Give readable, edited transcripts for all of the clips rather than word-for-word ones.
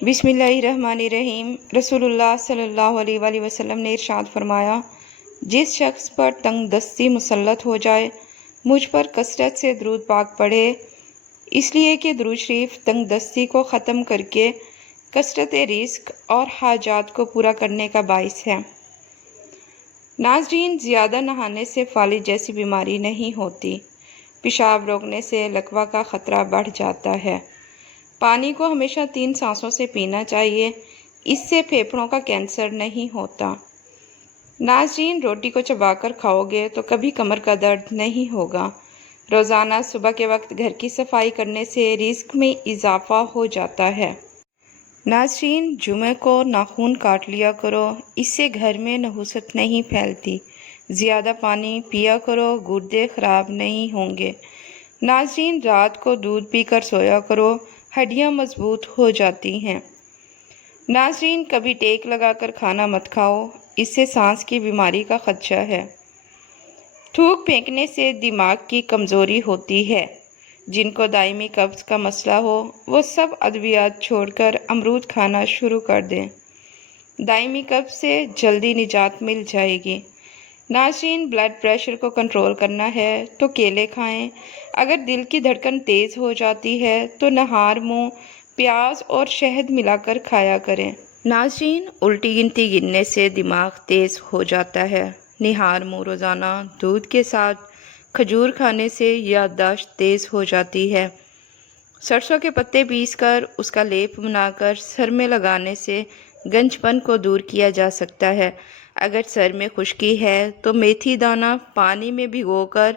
بسم اللہ الرحمن الرحیم۔ رسول اللہ صلی اللہ علیہ وآلہ وسلم نے ارشاد فرمایا، جس شخص پر تنگ دستی مسلط ہو جائے مجھ پر کثرت سے درود پاک پڑھے، اس لیے کہ درود شریف تنگ دستی کو ختم کر کے کثرت رزق اور حاجات کو پورا کرنے کا باعث ہے۔ ناظرین، زیادہ نہانے سے فالج جیسی بیماری نہیں ہوتی، پیشاب روکنے سے لکوہ کا خطرہ بڑھ جاتا ہے۔ پانی کو ہمیشہ 3 سانسوں سے پینا چاہیے، اس سے پھیپھڑوں کا کینسر نہیں ہوتا۔ ناظرین، روٹی کو چبا کر کھاؤ گے تو کبھی کمر کا درد نہیں ہوگا۔ روزانہ صبح کے وقت گھر کی صفائی کرنے سے رزق میں اضافہ ہو جاتا ہے۔ ناظرین، جمعہ کو ناخن کاٹ لیا کرو، اس سے گھر میں نحوست نہیں پھیلتی۔ زیادہ پانی پیا کرو، گردے خراب نہیں ہوں گے۔ ناظرین، رات کو دودھ پی کر سویا کرو، ہڈیاں مضبوط ہو جاتی ہیں۔ ناظرین، کبھی ٹیک لگا کر کھانا مت کھاؤ، اس سے سانس کی بیماری کا خدشہ ہے۔ تھوک پھینکنے سے دماغ کی کمزوری ہوتی ہے۔ جن کو دائمی قبض کا مسئلہ ہو وہ سب ادویات چھوڑ کر امرود کھانا شروع کر دیں، دائمی قبض سے جلدی نجات مل جائے گی۔ ناظرین، بلڈ پریشر کو کنٹرول کرنا ہے تو کیلے کھائیں۔ اگر دل کی دھڑکن تیز ہو جاتی ہے تو نہار منہ پیاز اور شہد ملا کر کھایا کریں۔ ناظرین، الٹی گنتی گننے سے دماغ تیز ہو جاتا ہے۔ نہار منہ روزانہ دودھ کے ساتھ کھجور کھانے سے یادداشت تیز ہو جاتی ہے۔ سرسوں کے پتے پیس کر اس کا لیپ بنا کر سر میں لگانے سے گنج پن کو دور کیا جا سکتا ہے۔ اگر سر میں خشکی ہے تو میتھی دانہ پانی میں بھگو کر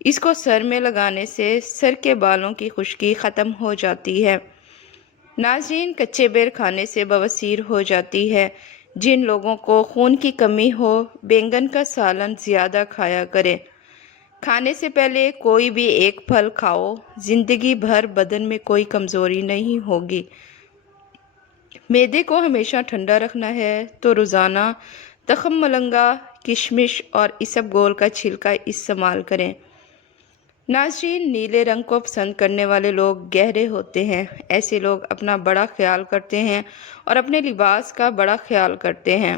اس کو سر میں لگانے سے سر کے بالوں کی خشکی ختم ہو جاتی ہے۔ ناظرین، کچے بیر کھانے سے بواسیر ہو جاتی ہے۔ جن لوگوں کو خون کی کمی ہو بینگن کا سالن زیادہ کھایا کریں۔ کھانے سے پہلے کوئی بھی ایک پھل کھاؤ، زندگی بھر بدن میں کوئی کمزوری نہیں ہوگی۔ معدے کو ہمیشہ ٹھنڈا رکھنا ہے تو روزانہ تخم ملنگا، کشمش اور اسب گول کا چھلکا استعمال کریں۔ ناظرین، نیلے رنگ کو پسند کرنے والے لوگ گہرے ہوتے ہیں۔ ایسے لوگ اپنا بڑا خیال کرتے ہیں اور اپنے لباس کا بڑا خیال کرتے ہیں۔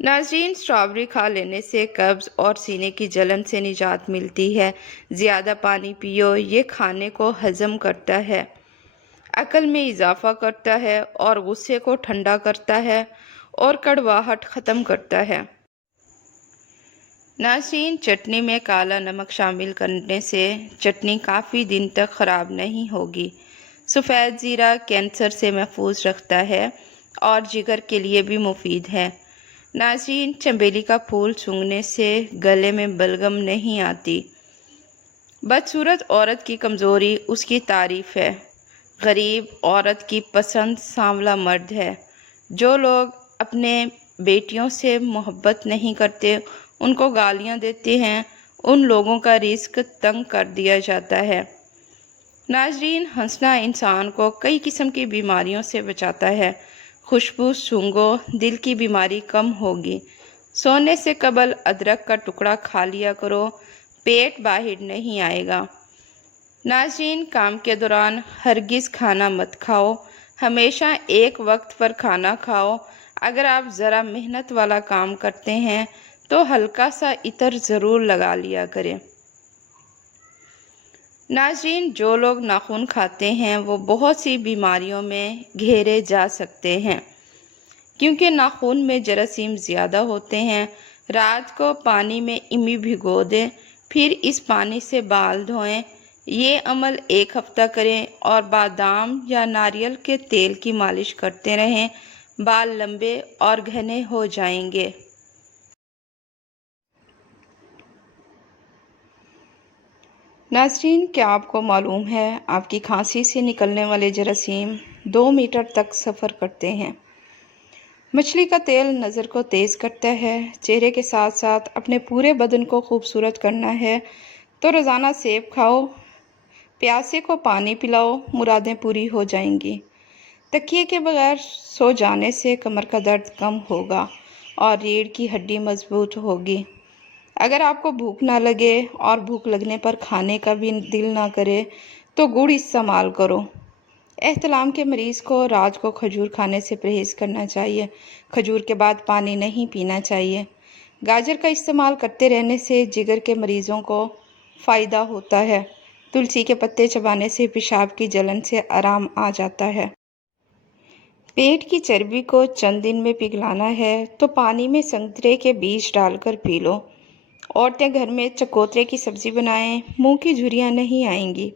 ناظرین، اسٹرابیری کھا لینے سے قبض اور سینے کی جلن سے نجات ملتی ہے۔ زیادہ پانی پیو، یہ کھانے کو ہضم کرتا ہے، عقل میں اضافہ کرتا ہے اور غصے کو ٹھنڈا کرتا ہے اور کڑواہٹ ختم کرتا ہے۔ ناظرین، چٹنی میں کالا نمک شامل کرنے سے چٹنی کافی دن تک خراب نہیں ہوگی۔ سفید زیرہ کینسر سے محفوظ رکھتا ہے اور جگر کے لیے بھی مفید ہے۔ ناظرین، چنبیلی کا پھول سونگھنے سے گلے میں بلغم نہیں آتی۔ بدصورت عورت کی کمزوری اس کی تعریف ہے۔ غریب عورت کی پسند سانولا مرد ہے۔ جو لوگ اپنے بیٹیوں سے محبت نہیں کرتے، ان کو گالیاں دیتے ہیں، ان لوگوں کا رزق تنگ کر دیا جاتا ہے۔ ناظرین، ہنسنا انسان کو کئی قسم کی بیماریوں سے بچاتا ہے۔ خوشبو سونگھو، دل کی بیماری کم ہوگی۔ سونے سے قبل ادرک کا ٹکڑا کھا لیا کرو، پیٹ باہر نہیں آئے گا۔ ناظرین، کام کے دوران ہرگز کھانا مت کھاؤ، ہمیشہ ایک وقت پر کھانا کھاؤ۔ اگر آپ ذرا محنت والا کام کرتے ہیں تو ہلکا سا عطر ضرور لگا لیا کریں۔ ناظرین، جو لوگ ناخن کھاتے ہیں وہ بہت سی بیماریوں میں گھیرے جا سکتے ہیں، کیونکہ ناخن میں جراثیم زیادہ ہوتے ہیں۔ رات کو پانی میں املی بھگو دیں، پھر اس پانی سے بال دھوئیں۔ یہ عمل 1 ہفتہ کریں اور بادام یا ناریل کے تیل کی مالش کرتے رہیں، بال لمبے اور گھنے ہو جائیں گے۔ ناظرین، کیا آپ کو معلوم ہے آپ کی کھانسی سے نکلنے والے جراثیم 2 میٹر تک سفر کرتے ہیں؟ مچھلی کا تیل نظر کو تیز کرتا ہے۔ چہرے کے ساتھ ساتھ اپنے پورے بدن کو خوبصورت کرنا ہے تو روزانہ سیب کھاؤ، پیاسے کو پانی پلاؤ، مرادیں پوری ہو جائیں گی۔ تکیے کے بغیر سو جانے سے کمر کا درد کم ہوگا اور ریڑھ کی ہڈی مضبوط ہوگی۔ اگر آپ کو بھوک نہ لگے اور بھوک لگنے پر کھانے کا بھی دل نہ کرے تو گڑ استعمال کرو۔ احتلام کے مریض کو رات کو کھجور کھانے سے پرہیز کرنا چاہیے۔ کھجور کے بعد پانی نہیں پینا چاہیے۔ گاجر کا استعمال کرتے رہنے سے جگر کے مریضوں کو فائدہ ہوتا ہے۔ تلسی کے پتے چبانے سے پیشاب کی جلن سے آرام آ جاتا ہے۔ پیٹ کی چربی کو چند دن میں پگھلانا ہے تو پانی میں سنترے کے بیج ڈال کر پی لو۔ عورتیں گھر میں چکوترے کی سبزی بنائیں، منہ کی جھریاں نہیں آئیں گی۔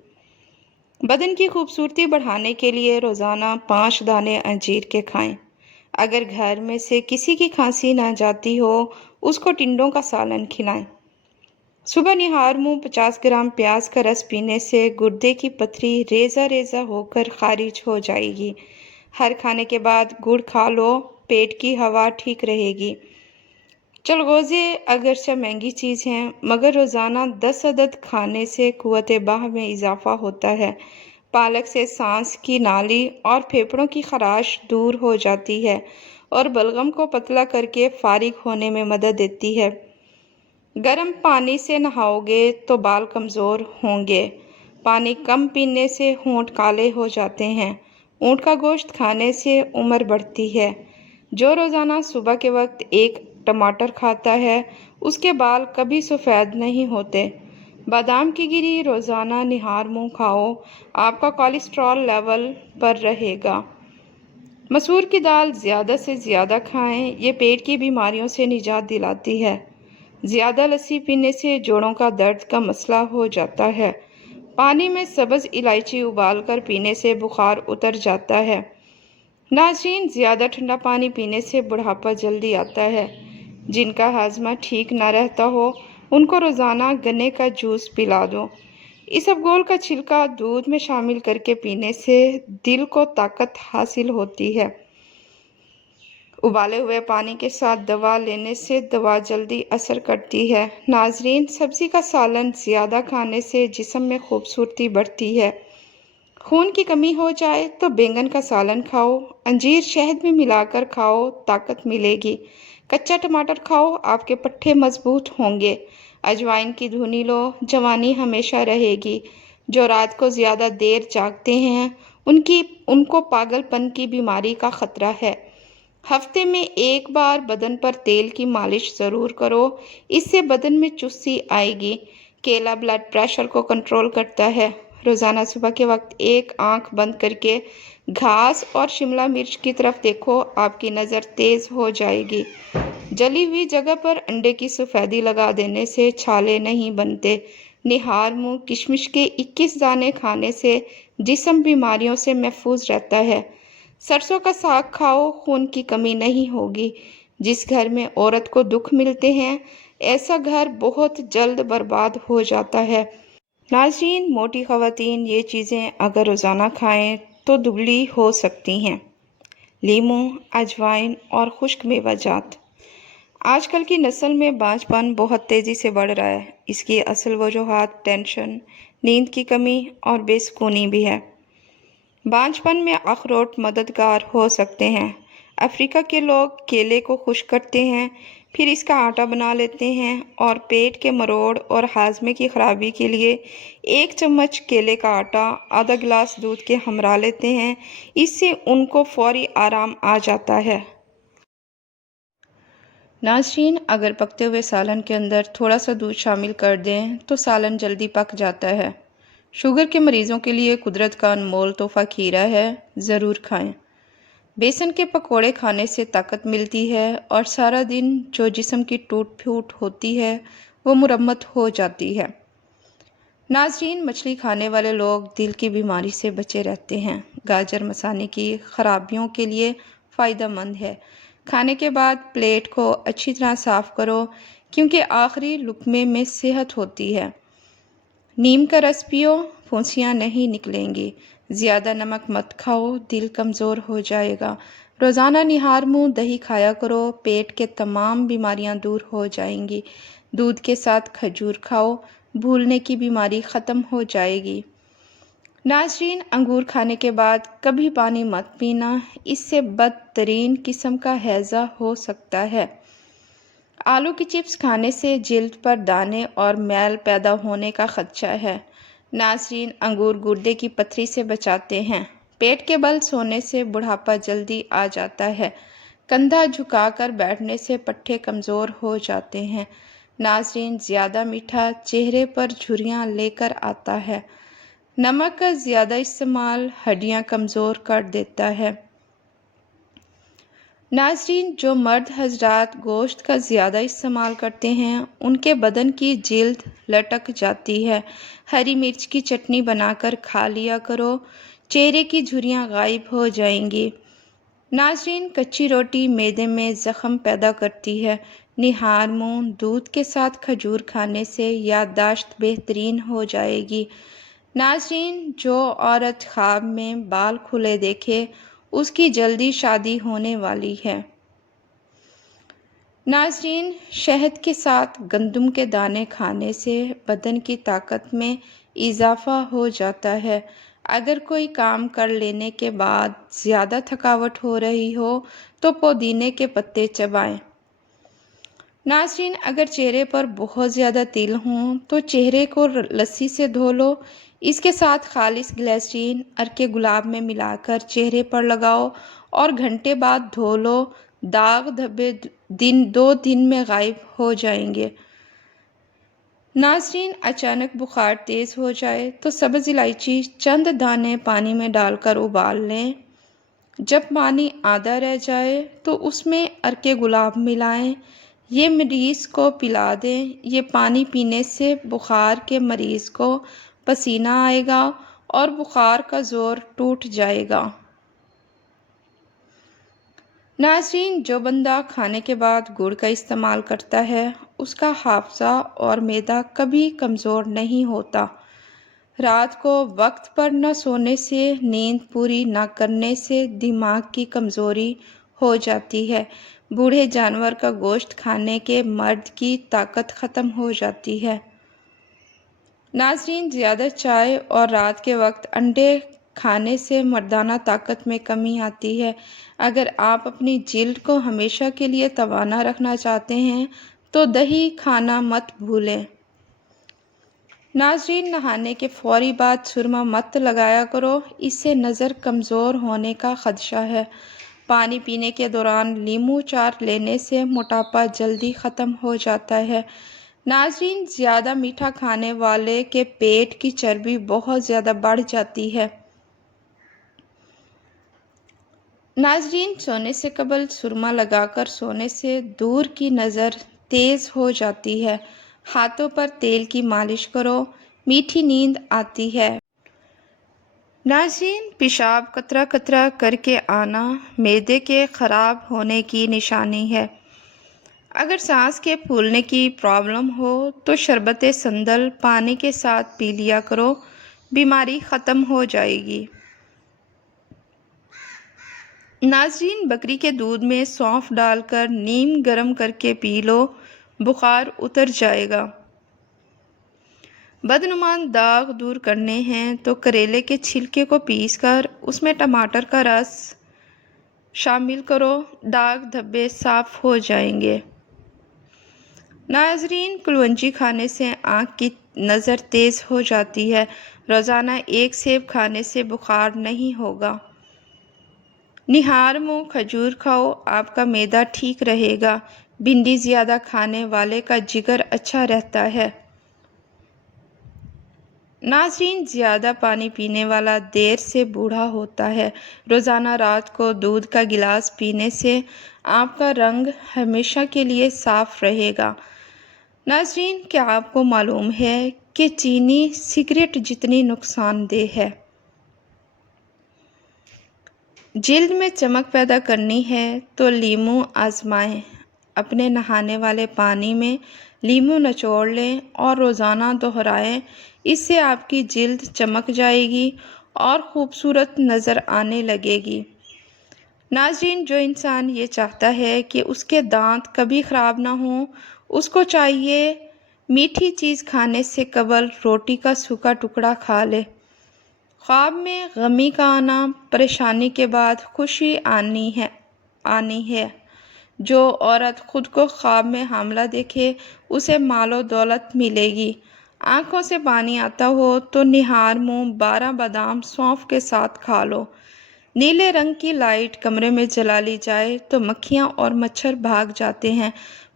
بدن کی خوبصورتی بڑھانے کے لیے روزانہ 5 دانے انجیر کے کھائیں۔ اگر گھر میں سے کسی کی کھانسی نہ جاتی ہو، اس کو ٹنڈوں کا سالن کھلائیں۔ صبح نہار منہ 50 گرام پیاز کا رس پینے سے گردے کی پتھری ریزہ ریزہ ہو کر خارج ہو جائے گی۔ ہر کھانے کے بعد گڑ کھا لو، پیٹ کی ہوا ٹھیک رہے گی۔ چلغوزے اگرچہ مہنگی چیز ہیں، مگر روزانہ 10 عدد کھانے سے قوت باہ میں اضافہ ہوتا ہے۔ پالک سے سانس کی نالی اور پھیپھڑوں کی خراش دور ہو جاتی ہے اور بلغم کو پتلا کر کے فارغ ہونے میں مدد دیتی ہے۔ گرم پانی سے نہاؤ گے تو بال کمزور ہوں گے۔ پانی کم پینے سے ہونٹ کالے ہو جاتے ہیں۔ اونٹ کا گوشت کھانے سے عمر بڑھتی ہے۔ جو روزانہ صبح کے وقت ایک ٹماٹر کھاتا ہے، اس کے بال کبھی سفید نہیں ہوتے۔ بادام کی گری روزانہ نہار منہ کھاؤ، آپ کا کولیسٹرول لیول پر رہے گا۔ مسور کی دال زیادہ سے زیادہ کھائیں، یہ پیٹ کی بیماریوں سے نجات دلاتی ہے۔ زیادہ لسی پینے سے جوڑوں کا درد کا مسئلہ ہو جاتا ہے۔ پانی میں سبز الائچی ابال کر پینے سے بخار اتر جاتا ہے۔ ناظرین، زیادہ ٹھنڈا پانی پینے سے بڑھاپا جلدی آتا ہے۔ جن کا ہاضمہ ٹھیک نہ رہتا ہو، ان کو روزانہ گنے کا جوس پلا دو۔ اسبگول کا چھلکا دودھ میں شامل کر کے پینے سے دل کو طاقت حاصل ہوتی ہے۔ ابالے ہوئے پانی کے ساتھ دوا لینے سے دوا جلدی اثر کرتی ہے۔ ناظرین، سبزی کا سالن زیادہ کھانے سے جسم میں خوبصورتی بڑھتی ہے۔ خون کی کمی ہو جائے تو بینگن کا سالن کھاؤ، انجیر شہد میں ملا کر کھاؤ، طاقت ملے گی۔ کچا ٹماٹر کھاؤ، آپ کے پٹھے مضبوط ہوں گے۔ اجوائن کی دھنی لو، جوانی ہمیشہ رہے گی۔ جو رات کو زیادہ دیر جاگتے ہیں، ان کو پاگل پن کی بیماری کا خطرہ ہے۔ ہفتے میں 1 بار بدن پر تیل کی مالش ضرور کرو، اس سے بدن میں چستی آئے گی۔ کیلا بلڈ پریشر کو کنٹرول کرتا ہے۔ روزانہ صبح کے وقت ایک آنکھ بند کر کے گھاس اور شملہ مرچ کی طرف دیکھو، آپ کی نظر تیز ہو جائے گی۔ جلی ہوئی جگہ پر انڈے کی سفیدی لگا دینے سے چھالے نہیں بنتے۔ نہار منہ کشمش کے 21 دانے کھانے سے جسم بیماریوں سے محفوظ رہتا ہے۔ سرسوں کا ساگ کھاؤ، خون کی کمی نہیں ہوگی۔ جس گھر میں عورت کو دکھ ملتے ہیں، ایسا گھر بہت جلد برباد ہو جاتا ہے۔ ناظرین، موٹی خواتین یہ چیزیں اگر روزانہ کھائیں تو دبلی ہو سکتی ہیں۔ لیموں، اجوائن اور خشک میوہ جات۔ آج کل کی نسل میں بانجھ پن بہت تیزی سے بڑھ رہا ہے۔ اس کی اصل وجوہات ٹینشن، نیند کی کمی اور بے سکونی بھی ہے۔ بانجھ پن میں اخروٹ مددگار ہو سکتے ہیں۔ افریقہ کے لوگ کیلے کو خشک کرتے ہیں، پھر اس کا آٹا بنا لیتے ہیں اور پیٹ کے مروڑ اور ہاضمے کی خرابی کے لیے 1 چمچ کیلے کا آٹا آدھا گلاس دودھ کے ہمراہ لیتے ہیں۔ اس سے ان کو فوری آرام آ جاتا ہے۔ ناظرین، اگر پکتے ہوئے سالن کے اندر تھوڑا سا دودھ شامل کر دیں تو سالن جلدی پک جاتا ہے۔ شوگر کے مریضوں کے لیے قدرت کا انمول تحفہ کھیرا ہے، ضرور کھائیں۔ بیسن کے پکوڑے کھانے سے طاقت ملتی ہے اور سارا دن جو جسم کی ٹوٹ پھوٹ ہوتی ہے وہ مرمت ہو جاتی ہے۔ ناظرین، مچھلی کھانے والے لوگ دل کی بیماری سے بچے رہتے ہیں۔ گاجر مثانے کی خرابیوں کے لیے فائدہ مند ہے۔ کھانے کے بعد پلیٹ کو اچھی طرح صاف کرو، کیونکہ آخری لقمے میں صحت ہوتی ہے۔ نیم کا رس پیو، پھنسیاں نہیں نکلیں گی۔ زیادہ نمک مت کھاؤ، دل کمزور ہو جائے گا۔ روزانہ نہار منہ دہی کھایا کرو، پیٹ کے تمام بیماریاں دور ہو جائیں گی۔ دودھ کے ساتھ کھجور کھاؤ، بھولنے کی بیماری ختم ہو جائے گی۔ ناظرین، انگور کھانے کے بعد کبھی پانی مت پینا، اس سے بدترین قسم کا ہیضہ ہو سکتا ہے۔ آلو کی چپس کھانے سے جلد پر دانے اور میل پیدا ہونے کا خدشہ ہے۔ ناظرین، انگور گردے کی پتھری سے بچاتے ہیں۔ پیٹ کے بل سونے سے بڑھاپا جلدی آ جاتا ہے۔ کندھا جھکا کر بیٹھنے سے پٹھے کمزور ہو جاتے ہیں۔ ناظرین، زیادہ میٹھا چہرے پر جھریاں لے کر آتا ہے۔ نمک کا زیادہ استعمال ہڈیاں کمزور کر دیتا ہے۔ ناظرین، جو مرد حضرات گوشت کا زیادہ استعمال کرتے ہیں ان کے بدن کی جلد لٹک جاتی ہے۔ ہری مرچ کی چٹنی بنا کر کھا لیا کرو، چہرے کی جھریاں غائب ہو جائیں گی۔ ناظرین، کچی روٹی معدے میں زخم پیدا کرتی ہے۔ نہار منہ دودھ کے ساتھ کھجور کھانے سے یادداشت بہترین ہو جائے گی۔ ناظرین، جو عورت خواب میں بال کھلے دیکھے اس کی جلدی شادی ہونے والی ہے۔ ناظرین، شہد کے ساتھ گندم کے دانے کھانے سے بدن کی طاقت میں اضافہ ہو جاتا ہے۔ اگر کوئی کام کر لینے کے بعد زیادہ تھکاوٹ ہو رہی ہو تو پودینے کے پتے چبائیں۔ ناظرین، اگر چہرے پر بہت زیادہ تل ہوں تو چہرے کو لسی سے دھو لو، اس کے ساتھ خالص گلیسرین عرق گلاب میں ملا کر چہرے پر لگاؤ اور گھنٹے بعد دھو لو۔ داغ دھبے 2 دن میں غائب ہو جائیں گے۔ ناظرین، اچانک بخار تیز ہو جائے تو سبز الائچی چند دانے پانی میں ڈال کر ابال لیں۔ جب پانی آدھا رہ جائے تو اس میں عرق گلاب ملائیں، یہ مریض کو پلا دیں۔ یہ پانی پینے سے بخار کے مریض کو پسینہ آئے گا اور بخار کا زور ٹوٹ جائے گا۔ ناظرین، جو بندہ کھانے کے بعد گڑ کا استعمال کرتا ہے اس کا حافظہ اور معدہ کبھی کمزور نہیں ہوتا۔ رات کو وقت پر نہ سونے سے، نیند پوری نہ کرنے سے دماغ کی کمزوری ہو جاتی ہے۔ بوڑھے جانور کا گوشت کھانے کے مرد کی طاقت ختم ہو جاتی ہے۔ ناظرین، زیادہ چائے اور رات کے وقت انڈے کھانے سے مردانہ طاقت میں کمی آتی ہے۔ اگر آپ اپنی جلد کو ہمیشہ کے لیے توانا رکھنا چاہتے ہیں تو دہی کھانا مت بھولیں۔ ناظرین، نہانے کے فوری بعد سرما مت لگایا کرو، اس سے نظر کمزور ہونے کا خدشہ ہے۔ پانی پینے کے دوران لیموں چار لینے سے موٹاپا جلدی ختم ہو جاتا ہے۔ ناظرین، زیادہ میٹھا کھانے والے کے پیٹ کی چربی بہت زیادہ بڑھ جاتی ہے۔ ناظرین، سونے سے قبل سرما لگا کر سونے سے دور کی نظر تیز ہو جاتی ہے۔ ہاتھوں پر تیل کی مالش کرو، میٹھی نیند آتی ہے۔ ناظرین، پیشاب قطرہ قطرہ کر کے آنا معدے کے خراب ہونے کی نشانی ہے۔ اگر سانس کے پھولنے کی پرابلم ہو تو شربت سندل پانی کے ساتھ پی لیا کرو، بیماری ختم ہو جائے گی۔ ناظرین، بکری کے دودھ میں سونف ڈال کر نیم گرم کر کے پی لو، بخار اتر جائے گا۔ بدنمان داغ دور کرنے ہیں تو کریلے کے چھلکے کو پیس کر اس میں ٹماٹر کا رس شامل کرو، داغ دھبے صاف ہو جائیں گے۔ ناظرین، کلونجی کھانے سے آنکھ کی نظر تیز ہو جاتی ہے۔ روزانہ 1 سیب کھانے سے بخار نہیں ہوگا۔ نہار منہ کھجور کھاؤ، آپ کا معدہ ٹھیک رہے گا۔ بھنڈی زیادہ کھانے والے کا جگر اچھا رہتا ہے۔ ناظرین، زیادہ پانی پینے والا دیر سے بوڑھا ہوتا ہے۔ روزانہ رات کو دودھ کا گلاس پینے سے آپ کا رنگ ہمیشہ کے لیے صاف رہے گا۔ ناظرین، کیا آپ کو معلوم ہے کہ چینی سگریٹ جتنی نقصان دہ ہے؟ جلد میں چمک پیدا کرنی ہے تو لیموں آزمائیں۔ اپنے نہانے والے پانی میں لیموں نچوڑ لیں اور روزانہ دہرائیں، اس سے آپ کی جلد چمک جائے گی اور خوبصورت نظر آنے لگے گی۔ ناظرین، جو انسان یہ چاہتا ہے کہ اس کے دانت کبھی خراب نہ ہوں، اس کو چاہیے میٹھی چیز کھانے سے قبل روٹی کا سوکھا ٹکڑا کھا لے۔ خواب میں غمی کا آنا، پریشانی کے بعد خوشی آنی ہے۔ جو عورت خود کو خواب میں حاملہ دیکھے اسے مال و دولت ملے گی۔ آنکھوں سے پانی آتا ہو تو نہار منہ 12 بادام سونف کے ساتھ کھا لو۔ نیلے رنگ کی لائٹ کمرے میں جلا لی جائے تو مکھیاں اور مچھر بھاگ جاتے ہیں۔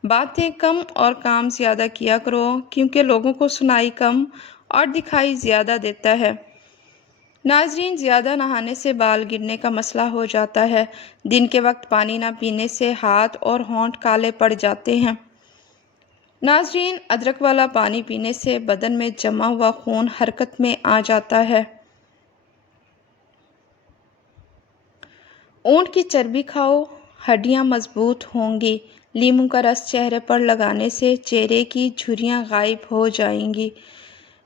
باتیں کم اور کام زیادہ کیا کرو، کیونکہ لوگوں کو سنائی کم اور دکھائی زیادہ دیتا ہے۔ ناظرین، زیادہ نہانے سے بال گرنے کا مسئلہ ہو جاتا ہے۔ دن کے وقت پانی نہ پینے سے ہاتھ اور ہونٹ کالے پڑ جاتے ہیں۔ ناظرین، ادرک والا پانی پینے سے بدن میں جمع ہوا خون حرکت میں آ جاتا ہے۔ اونٹ کی چربی کھاؤ، ہڈیاں مضبوط ہوں گی۔ لیموں کا رس چہرے پر لگانے سے چہرے کی جھریاں غائب ہو جائیں گی۔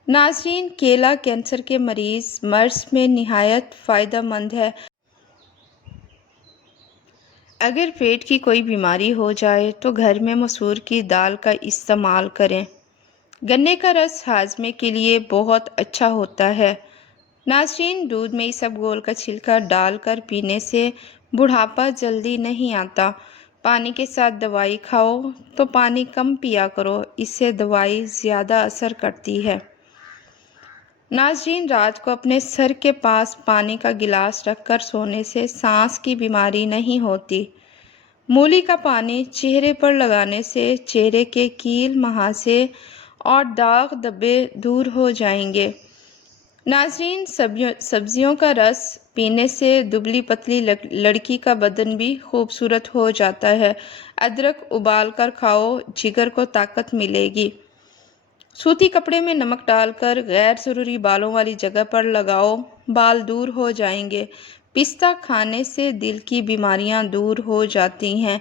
ناظرین، کیلا کینسر کے مریض مرض میں نہایت فائدہ مند ہے۔ اگر پیٹ کی کوئی بیماری ہو جائے تو گھر میں مسور کی دال کا استعمال کریں۔ گنے کا رس ہاضمے کے لیے بہت اچھا ہوتا ہے۔ ناظرین، دودھ میں اسبگول کا چھلکا ڈال کر پینے سے بڑھاپا جلدی نہیں آتا۔ پانی کے ساتھ دوائی کھاؤ تو پانی کم پیا کرو، اس سے دوائی زیادہ اثر کرتی ہے۔ ناظرین، رات کو اپنے سر کے پاس پانی کا گلاس رکھ کر سونے سے سانس کی بیماری نہیں ہوتی۔ مولی کا پانی چہرے پر لگانے سے چہرے کے کیل، مہاسے اور داغ دھبے دور ہو جائیں گے۔ ناظرین، سبزیوں کا رس پینے سے دبلی پتلی لڑکی کا بدن بھی خوبصورت ہو جاتا ہے۔ ادرک ابال کر کھاؤ، جگر کو طاقت ملے گی۔ سوتی کپڑے میں نمک ڈال کر غیر ضروری بالوں والی جگہ پر لگاؤ، بال دور ہو جائیں گے۔ پستہ کھانے سے دل کی بیماریاں دور ہو جاتی ہیں۔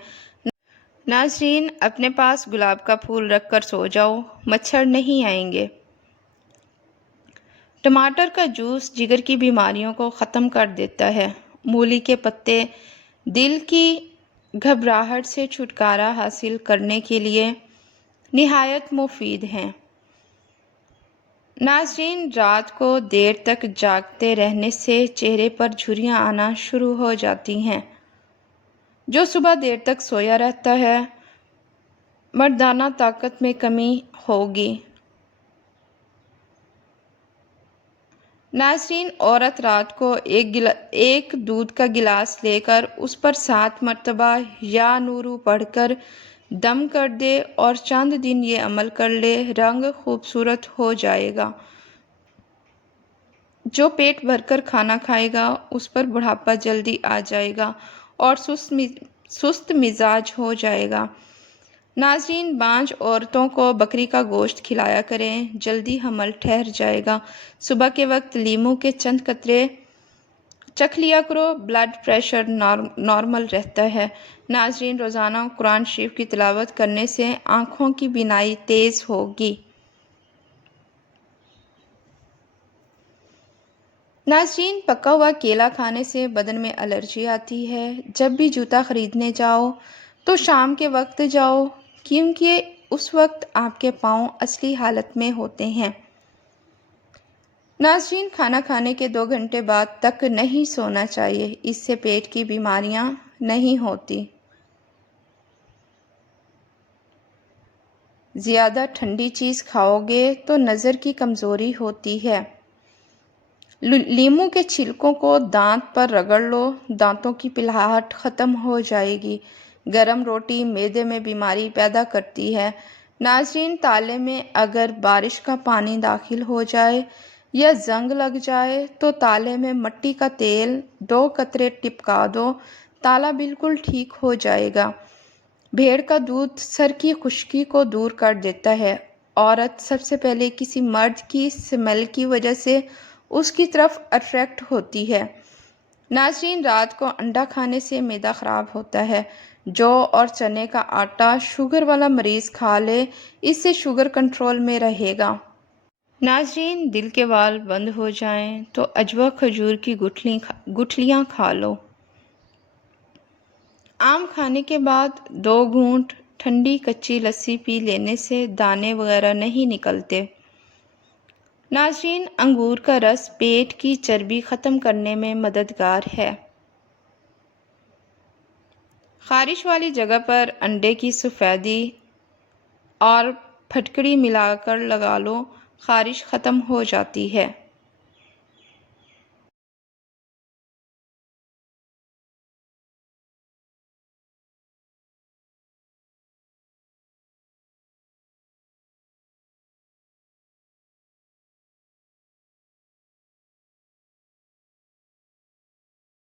ناظرین، اپنے پاس گلاب کا پھول رکھ کر سو جاؤ، مچھر نہیں آئیں گے۔ ٹماٹر کا جوس جگر کی بیماریوں کو ختم کر دیتا ہے۔ مولی کے پتے دل کی گھبراہٹ سے چھٹکارا حاصل کرنے کے لیے نہایت مفید ہیں۔ ناظرین، رات کو دیر تک جاگتے رہنے سے چہرے پر جھریاں آنا شروع ہو جاتی ہیں۔ جو صبح دیر تک سویا رہتا ہے، مردانہ طاقت میں کمی ہوگی۔ ناظرین، عورت رات کو ایک دودھ کا گلاس لے کر اس پر 7 مرتبہ یا نورو پڑھ کر دم کر دے اور چند دن یہ عمل کر لے، رنگ خوبصورت ہو جائے گا۔ جو پیٹ بھر کر کھانا کھائے گا اس پر بڑھاپا جلدی آ جائے گا اور سست مزاج ہو جائے گا۔ ناظرین، بانجھ عورتوں کو بکری کا گوشت کھلایا کریں، جلدی حمل ٹھہر جائے گا۔ صبح کے وقت لیموں کے چند قطرے چکھ لیا کرو، بلڈ پریشر نارمل رہتا ہے۔ ناظرین، روزانہ قرآن شریف کی تلاوت کرنے سے آنکھوں کی بینائی تیز ہوگی۔ ناظرین، پکا ہوا کیلا کھانے سے بدن میں الرجی آتی ہے۔ جب بھی جوتا خریدنے جاؤ تو شام کے وقت جاؤ، کیونکہ اس وقت آپ کے پاؤں اصلی حالت میں ہوتے ہیں۔ ناظرین، کھانا کھانے کے 2 گھنٹے بعد تک نہیں سونا چاہیے، اس سے پیٹ کی بیماریاں نہیں ہوتی۔ زیادہ ٹھنڈی چیز کھاؤ گے تو نظر کی کمزوری ہوتی ہے۔ لیموں کے چھلکوں کو دانت پر رگڑ لو، دانتوں کی پلہاہٹ ختم ہو جائے گی۔ گرم روٹی معدے میں بیماری پیدا کرتی ہے۔ ناظرین، تالے میں اگر بارش کا پانی داخل ہو جائے یا زنگ لگ جائے تو تالے میں مٹی کا تیل 2 قطرے ٹپکا دو، تالا بالکل ٹھیک ہو جائے گا۔ بھیڑ کا دودھ سر کی خشکی کو دور کر دیتا ہے۔ عورت سب سے پہلے کسی مرد کی سمیل کی وجہ سے اس کی طرف اٹریکٹ ہوتی ہے۔ ناظرین، رات کو انڈا کھانے سے معدہ خراب ہوتا ہے۔ جو اور چنے کا آٹا شوگر والا مریض کھا لے، اس سے شوگر کنٹرول میں رہے گا۔ ناظرین، دل کے وال بند ہو جائیں تو عجوہ کھجور کی گٹھلیاں کھا لو۔ آم کھانے کے بعد 2 گھونٹ ٹھنڈی کچی لسی پی لینے سے دانے وغیرہ نہیں نکلتے۔ ناظرین، انگور کا رس پیٹ کی چربی ختم کرنے میں مددگار ہے۔ خارش والی جگہ پر انڈے کی سفیدی اور پھٹکڑی ملا کر لگا لو، خارش ختم ہو جاتی ہے۔